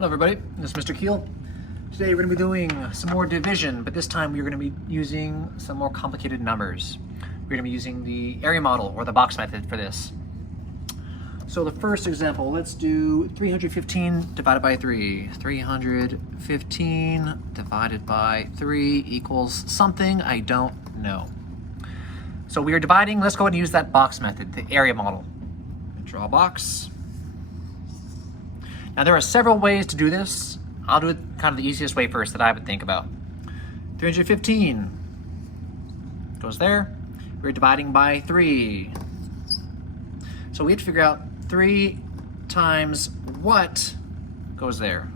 Hello everybody, this is Mr. Keel. Today we're going to be doing some more division, but this time we're going to be using some more complicated numbers. We're going to be using the area model or the box method for this. So the first example, let's do 315 divided by 3. 315 divided by 3 equals something I don't know. So we are dividing, let's go ahead and use that box method, the area model. Draw a box. Now there are several ways to do this. I'll do it kind of the easiest way first that I would think about. 315 goes there. We're dividing by 3. So we have to figure out 3 times what goes there.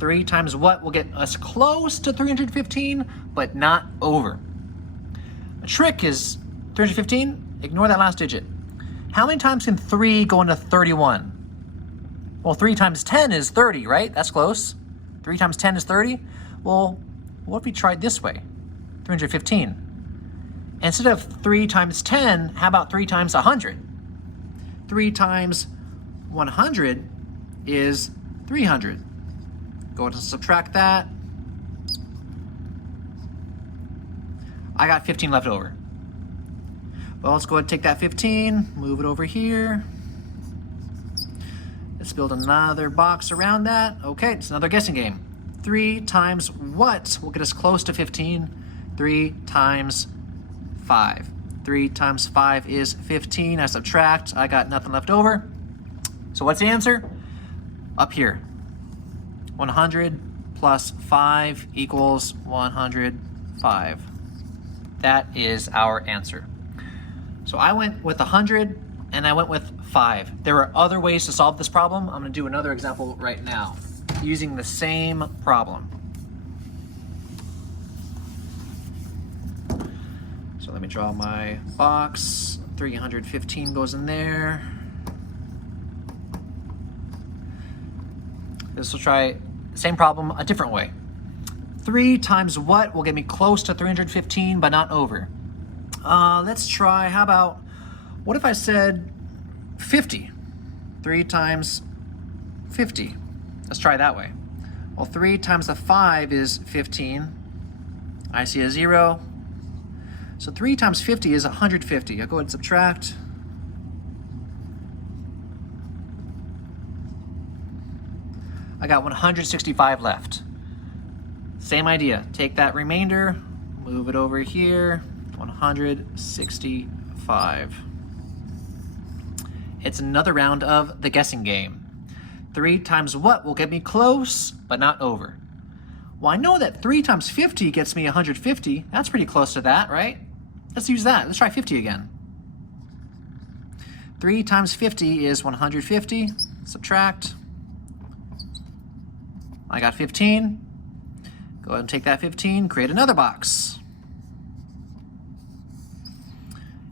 3 times what will get us close to 315, but not over. The trick is 315, ignore that last digit. How many times can 3 go into 31? Well, 3 times 10 is 30, right? That's close. 3 times 10 is 30. Well, what if we tried this way? 315. Instead of 3 times 10, how about 3 times 100? 3 times 100 is 300. Go ahead and subtract that. I got 15 left over. Well, let's go ahead and take that 15, move it over here. Let's build another box around that. Okay, it's another guessing game. 3 times what will get us close to 15? 3 times 5. 3 times 5 is 15. I subtract, I got nothing left over. So what's the answer? Up here. 100 plus 5 equals 105. That is our answer. So I went with 100 and I went with 5. There are other ways to solve this problem. I'm going to do another example right now using the same problem. So let me draw my box. 315 goes in there. This will try the same problem a different way. 3 times what will get me close to 315 but not over? Let's try, how about, what if I said 50? 3 times 50. Let's try that way. Well, 3 times the 5 is 15. I see a 0. So 3 times 50 is 150. I'll go ahead and subtract. I got 165 left. Same idea. Take that remainder, move it over here. 165. It's another round of the guessing game. 3 times what will get me close, but not over? Well, I know that 3 times 50 gets me 150. That's pretty close to that, right? Let's use that. Let's try 50 again. 3 times 50 is 150. Subtract. I got 15. Go ahead and take that 15, create another box.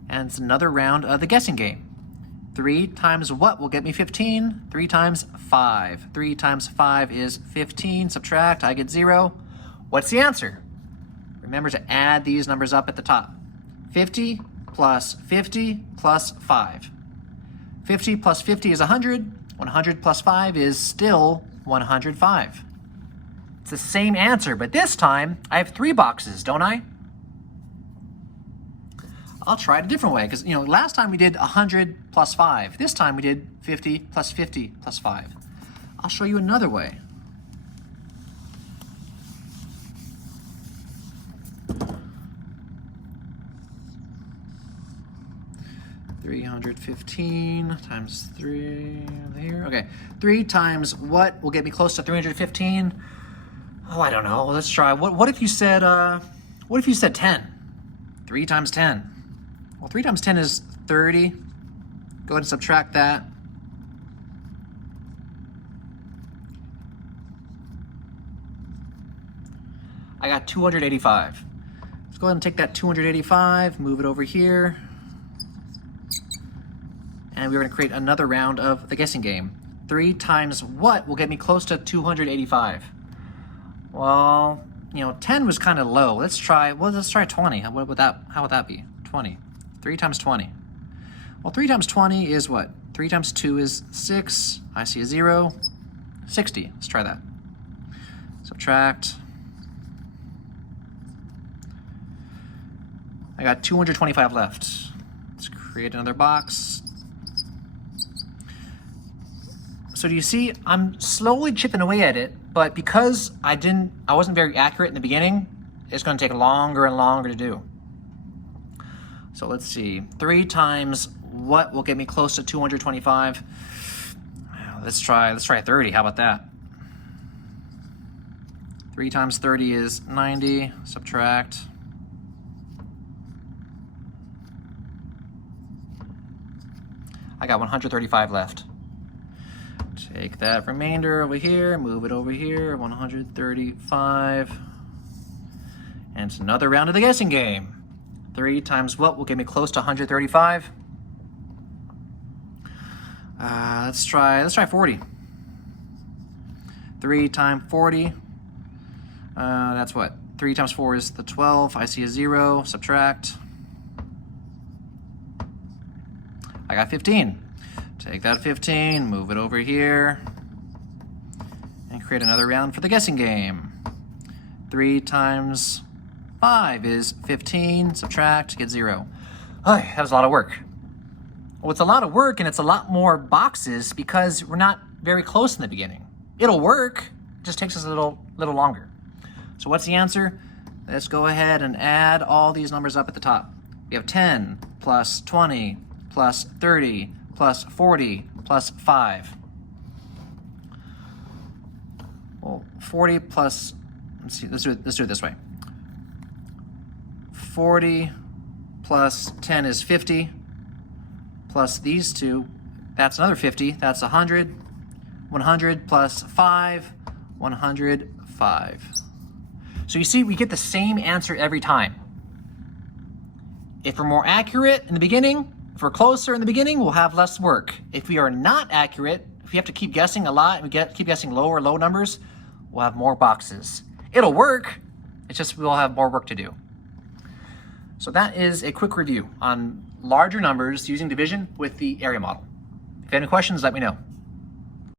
And it's another round of the guessing game. 3 times what will get me 15? 3 times 5. 3 times 5 is 15. Subtract, I get 0. What's the answer? Remember to add these numbers up at the top. 50 plus 50 plus 5. 50 plus 50 is 100. 100 plus 5 is still 105. It's the same answer, but this time I have 3 boxes, don't I? I'll try it a different way, because last time we did 100 plus 5. This time we did 50 plus 50 plus 5. I'll show you another way. $315 times 3 here. Okay, 3 times what will get me close to 315? Oh, I don't know. Let's try. What if you said 10? 3 times 10. Well, 3 times 10 is 30. Go ahead and subtract that. I got 285. Let's go ahead and take that 285, move it over here. And we're going to create another round of the guessing game. 3 times what will get me close to 285? Well, 10 was kind of low. Let's try 20. How would that be? 20. 3 times 20. Well, 3 times 20 is what? 3 times 2 is 6. I see a 0. 60. Let's try that. Subtract. I got 225 left. Let's create another box. So do you see, I'm slowly chipping away at it, but because I wasn't very accurate in the beginning, it's going to take longer and longer to do. So let's see, 3 times what will get me close to 225? Let's try 30, how about that? 3 times 30 is 90, subtract. I got 135 left. Take that remainder over here, move it over here, 135. And it's another round of the guessing game. 3 times what will get me close to 135? Let's try 40. 3 times 40. That's what? 3 times 4 is the 12. I see a 0. Subtract. I got 15. Take that 15, move it over here, and create another round for the guessing game. 3 times 5 is 15. Subtract, get 0. That was a lot of work. Well, it's a lot of work and it's a lot more boxes because we're not very close in the beginning. It'll work, it just takes us a little longer. So what's the answer? Let's go ahead and add all these numbers up at the top. We have 10 plus 20 plus 30 plus 40 plus 5. Well, 40 plus, let's see, let's do it this way. 40 plus 10 is 50, plus these two, that's another 50, that's 100. 100 plus 5, 105. So you see, we get the same answer every time. If we're more accurate in the beginning, if we're closer in the beginning, we'll have less work. If we are not accurate, if we have to keep guessing a lot, and keep guessing low numbers, we'll have more boxes. It'll work, it's just we'll have more work to do. So that is a quick review on larger numbers using division with the area model. If you have any questions, let me know.